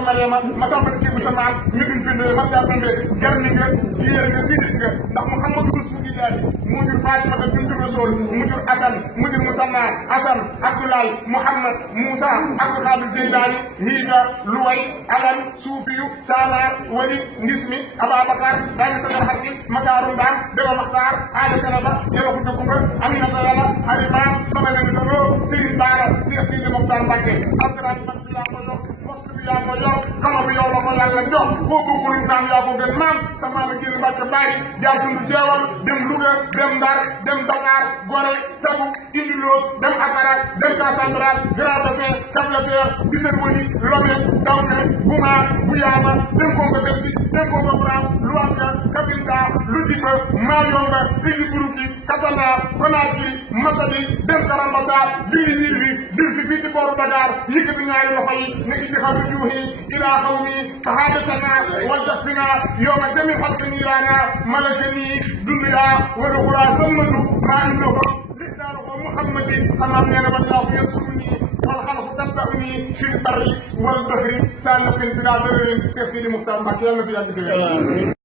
Mariama ma sàmba ci bu sa maam ñu duñ bindee man jaa bindee garni nga giyee nga sidit nga ndax Muhammadu Rasulillahi mu jur Fatimata bintu Rasul mu jur Asan mu jur Musanna Asan Abdoulaye Muhammad Moussa Abdou Khadir Jeylaani Hiida Luway Alan Suufiyu Sanar Wali Ngismi Ababacar daani sa harki Makaarum Daan Dema Maxtaar Aada Sanaba Yero ko Dukumba Aminata Yàlla Harima sama leen dalo Serigne Bara Cheikh Sidi Mokhtar Mbacké alquran mag bi yaa ko jox mosque bi yaa ko jox kama bi yow la ko Yàlla jox boo bëggul naan yaa ko gën maam sa maam Jëli Mbacké Bari jaar dund jeewal dem Louga dem Ndar dem Dakar Gorée Tabu Indilos dem Akara dem Casa Central Grand Bassin Cap-Vert Bisserwoni Lomé Dahomey Bouma Bouyama dem Congo Belgique dem Congo France Luanda Cabinda Ludiba Mayomba Idjibourouki Katana Conakry Matadi dem Karambassa dili niir bi dil si fii ci booru Dakar yëkkati ñaari loxo yi nekk ci xam juuhi ilaa xawmi sahadatana wajjafina yowma jami xalqi niirana malakani dunya wa dukhra sammadu maa innahu lidaaruhu muhammadi samaam nee na ba laahu yansuruni wal xalqu tattauni fi lbarri wal bahri saa nafin bilaa dararin Cheikh Sidi Mokhtar Mbacké yàlla na fi yàgg